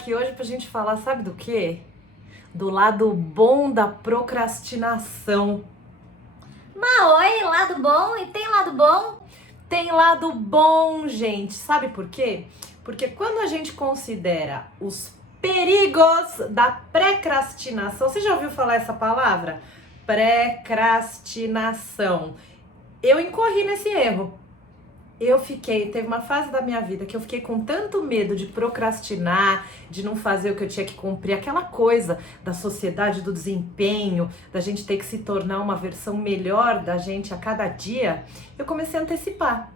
aqui hoje pra gente falar, sabe do quê? Do lado bom da procrastinação. Oi, lado bom? E tem lado bom? Tem lado bom, gente. Sabe por quê? Porque quando a gente considera os perigos da precrastinação, você já ouviu falar essa palavra? Precrastinação. Eu incorri nesse erro. Teve uma fase da minha vida que eu fiquei com tanto medo de procrastinar, de não fazer o que eu tinha que cumprir, aquela coisa da sociedade do desempenho, da gente ter que se tornar uma versão melhor da gente a cada dia, eu comecei a antecipar,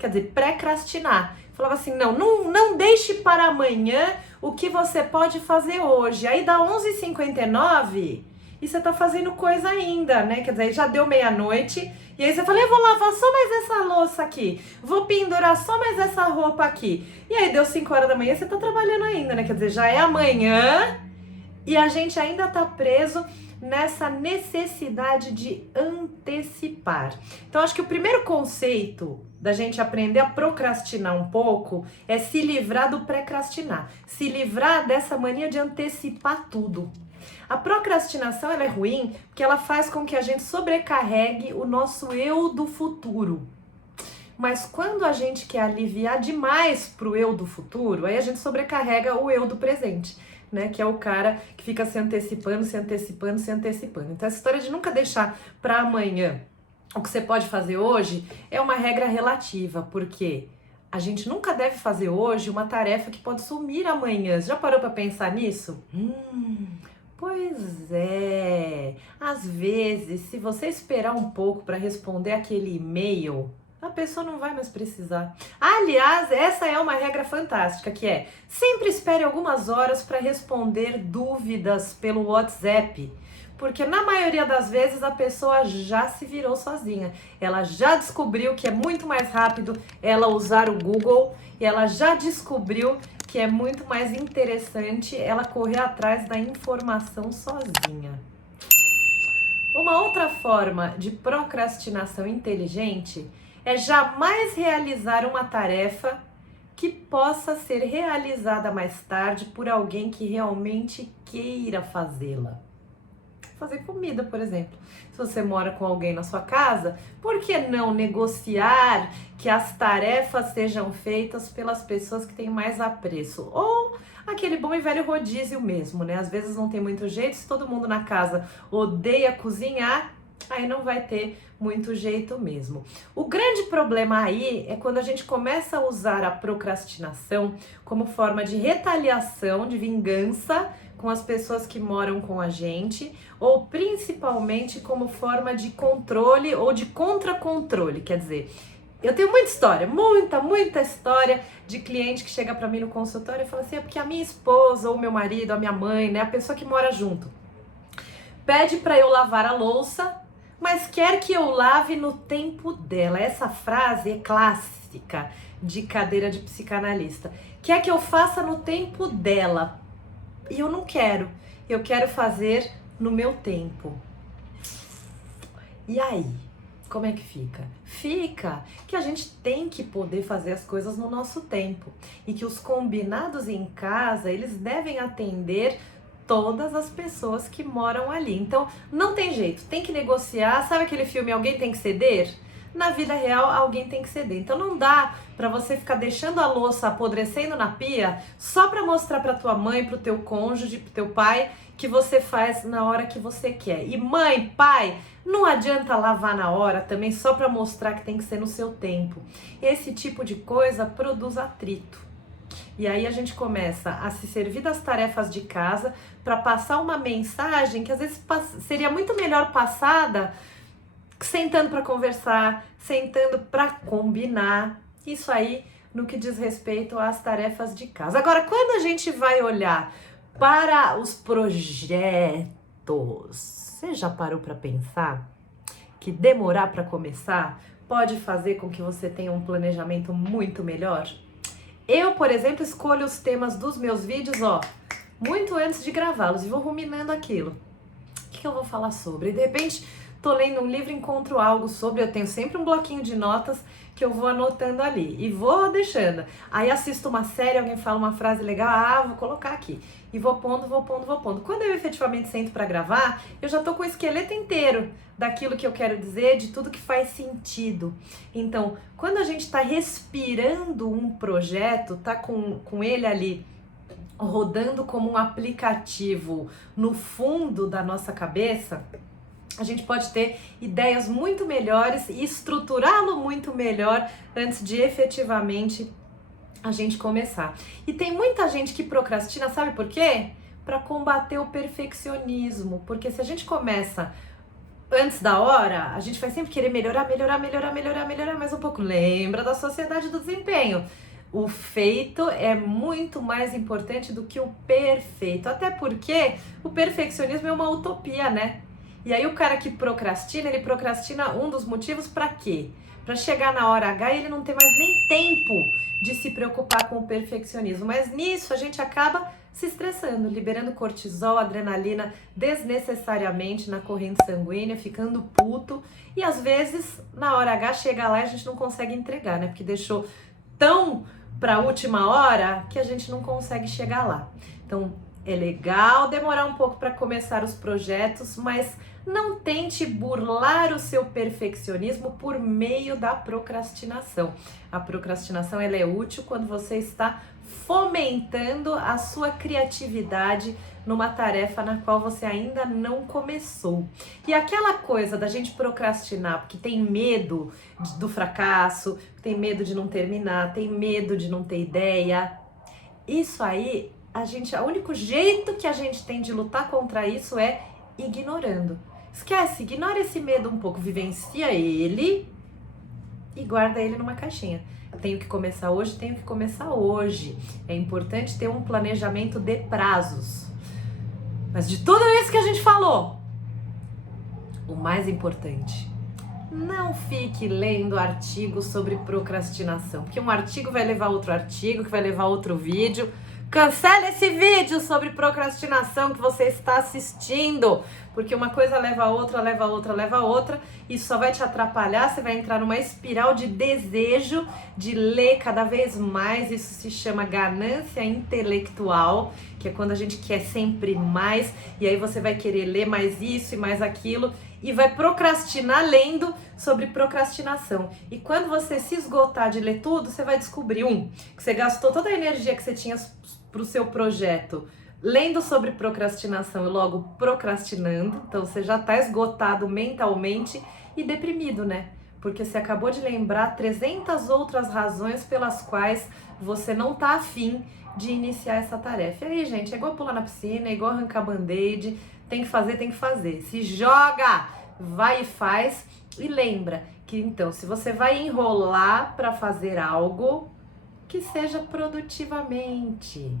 quer dizer, precrastinar. Falava assim, não deixe para amanhã o que você pode fazer hoje. Aí dá 11h59 e você tá fazendo coisa ainda, né? Quer dizer, já deu meia-noite. E aí você fala, eu vou lavar só mais essa louça aqui, vou pendurar só mais essa roupa aqui. E aí deu 5 horas da manhã, você tá trabalhando ainda, né? Quer dizer, já é amanhã e a gente ainda tá preso nessa necessidade de antecipar. Então, acho que o primeiro conceito da gente aprender a procrastinar um pouco é se livrar do precrastinar, se livrar dessa mania de antecipar tudo. A procrastinação ela é ruim porque ela faz com que a gente sobrecarregue o nosso eu do futuro. Mas quando a gente quer aliviar demais pro eu do futuro, aí a gente sobrecarrega o eu do presente, né? Que é o cara que fica se antecipando. Então essa história de nunca deixar para amanhã o que você pode fazer hoje é uma regra relativa, porque a gente nunca deve fazer hoje uma tarefa que pode sumir amanhã. Você já parou para pensar nisso? Pois é, às vezes, se você esperar um pouco para responder aquele e-mail, a pessoa não vai mais precisar. Aliás, essa é uma regra fantástica, que é sempre espere algumas horas para responder dúvidas pelo WhatsApp, porque na maioria das vezes a pessoa já se virou sozinha, ela já descobriu que é muito mais rápido ela usar o Google e ela já descobriu que é muito mais interessante ela correr atrás da informação sozinha. Uma outra forma de procrastinação inteligente é jamais realizar uma tarefa que possa ser realizada mais tarde por alguém que realmente queira fazê-la. Fazer comida, por exemplo. Se você mora com alguém na sua casa, por que não negociar que as tarefas sejam feitas pelas pessoas que têm mais apreço? Ou aquele bom e velho rodízio mesmo, né? Às vezes não tem muito jeito, se todo mundo na casa odeia cozinhar, aí não vai ter muito jeito mesmo. O grande problema aí é quando a gente começa a usar a procrastinação como forma de retaliação, de vingança com as pessoas que moram com a gente, ou principalmente como forma de controle ou de contra-controle. Quer dizer, eu tenho muita história, muita história de cliente que chega para mim no consultório e fala assim, é porque a minha esposa ou meu marido, a minha mãe, né, a pessoa que mora junto, pede para eu lavar a louça, mas quer que eu lave no tempo dela. Essa frase é clássica de cadeira de psicanalista. Quer que eu faça no tempo dela. E eu não quero. Eu quero fazer no meu tempo. E aí? Como é que fica? Fica que a gente tem que poder fazer as coisas no nosso tempo. E que os combinados em casa, eles devem atender todas as pessoas que moram ali. Então, não tem jeito, tem que negociar. Sabe aquele filme Alguém Tem que Ceder? Na vida real, alguém tem que ceder. Então, não dá pra você ficar deixando a louça apodrecendo na pia só pra mostrar pra tua mãe, pro teu cônjuge, pro teu pai, que você faz na hora que você quer. E mãe, pai, não adianta lavar na hora também só pra mostrar que tem que ser no seu tempo. Esse tipo de coisa produz atrito. E aí a gente começa a se servir das tarefas de casa para passar uma mensagem que às vezes seria muito melhor passada sentando para conversar, sentando para combinar. Isso aí no que diz respeito às tarefas de casa. Agora, quando a gente vai olhar para os projetos, você já parou para pensar que demorar para começar pode fazer com que você tenha um planejamento muito melhor? Eu, por exemplo, escolho os temas dos meus vídeos, muito antes de gravá-los e vou ruminando aquilo. O que eu vou falar sobre? E de repente, tô lendo um livro e encontro algo sobre, eu tenho sempre um bloquinho de notas que eu vou anotando ali e vou deixando. Aí assisto uma série, alguém fala uma frase legal, vou colocar aqui. E vou pondo, vou pondo, vou pondo. Quando eu efetivamente sento para gravar, eu já tô com o esqueleto inteiro daquilo que eu quero dizer, de tudo que faz sentido. Então, quando a gente está respirando um projeto, tá com ele ali rodando como um aplicativo no fundo da nossa cabeça, a gente pode ter ideias muito melhores e estruturá-lo muito melhor antes de efetivamente a gente começar. E tem muita gente que procrastina, sabe por quê? Para combater o perfeccionismo, porque se a gente começa antes da hora, a gente vai sempre querer melhorar mais um pouco. Lembra da sociedade do desempenho? O feito é muito mais importante do que o perfeito, até porque o perfeccionismo é uma utopia, né? E aí o cara que procrastina, ele procrastina um dos motivos para quê? Para chegar na hora H e ele não ter mais nem tempo de se preocupar com o perfeccionismo. Mas nisso a gente acaba se estressando, liberando cortisol, adrenalina desnecessariamente na corrente sanguínea, ficando puto. E às vezes, na hora H, chega lá e a gente não consegue entregar, né? Porque deixou tão para a última hora que a gente não consegue chegar lá. Então, é legal demorar um pouco para começar os projetos, mas não tente burlar o seu perfeccionismo por meio da procrastinação. A procrastinação ela é útil quando você está fomentando a sua criatividade numa tarefa na qual você ainda não começou. E aquela coisa da gente procrastinar porque tem medo do fracasso, tem medo de não terminar, tem medo de não ter ideia, isso aí, o único jeito que a gente tem de lutar contra isso é ignorando. Esquece, ignora esse medo um pouco, vivencia ele e guarda ele numa caixinha. Tenho que começar hoje, tenho que começar hoje. É importante ter um planejamento de prazos. Mas de tudo isso que a gente falou, o mais importante, não fique lendo artigos sobre procrastinação, porque um artigo vai levar outro artigo, que vai levar outro vídeo. Cancele esse vídeo sobre procrastinação que você está assistindo, porque uma coisa leva a outra, leva a outra, leva a outra, isso só vai te atrapalhar, você vai entrar numa espiral de desejo de ler cada vez mais, isso se chama ganância intelectual, que é quando a gente quer sempre mais, e aí você vai querer ler mais isso e mais aquilo, e vai procrastinar lendo sobre procrastinação. E quando você se esgotar de ler tudo, você vai descobrir, que você gastou toda a energia que você tinha para o seu projeto lendo sobre procrastinação e logo procrastinando, então você já está esgotado mentalmente e deprimido, né? Porque você acabou de lembrar 300 outras razões pelas quais você não tá afim de iniciar essa tarefa. E aí, gente, é igual pular na piscina, é igual arrancar band-aid, tem que fazer, tem que fazer. Se joga, vai e faz. E lembra que, então, se você vai enrolar para fazer algo, que seja produtivamente.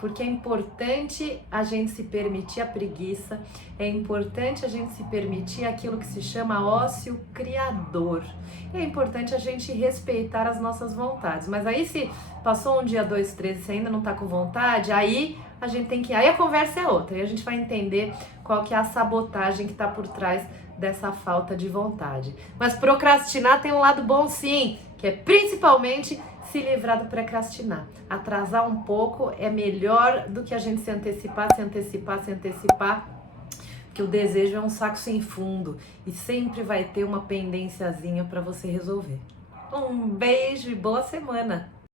Porque é importante a gente se permitir a preguiça, é importante a gente se permitir aquilo que se chama ócio criador. É importante a gente respeitar as nossas vontades. Mas aí se passou um dia, 2, 3 e você ainda não tá com vontade, aí a gente tem que... Aí a conversa é outra, e a gente vai entender qual que é a sabotagem que tá por trás dessa falta de vontade. Mas procrastinar tem um lado bom sim, que é principalmente se livrar do procrastinar. Atrasar um pouco é melhor do que a gente se antecipar, porque o desejo é um saco sem fundo e sempre vai ter uma pendênciazinha para você resolver. Um beijo e boa semana!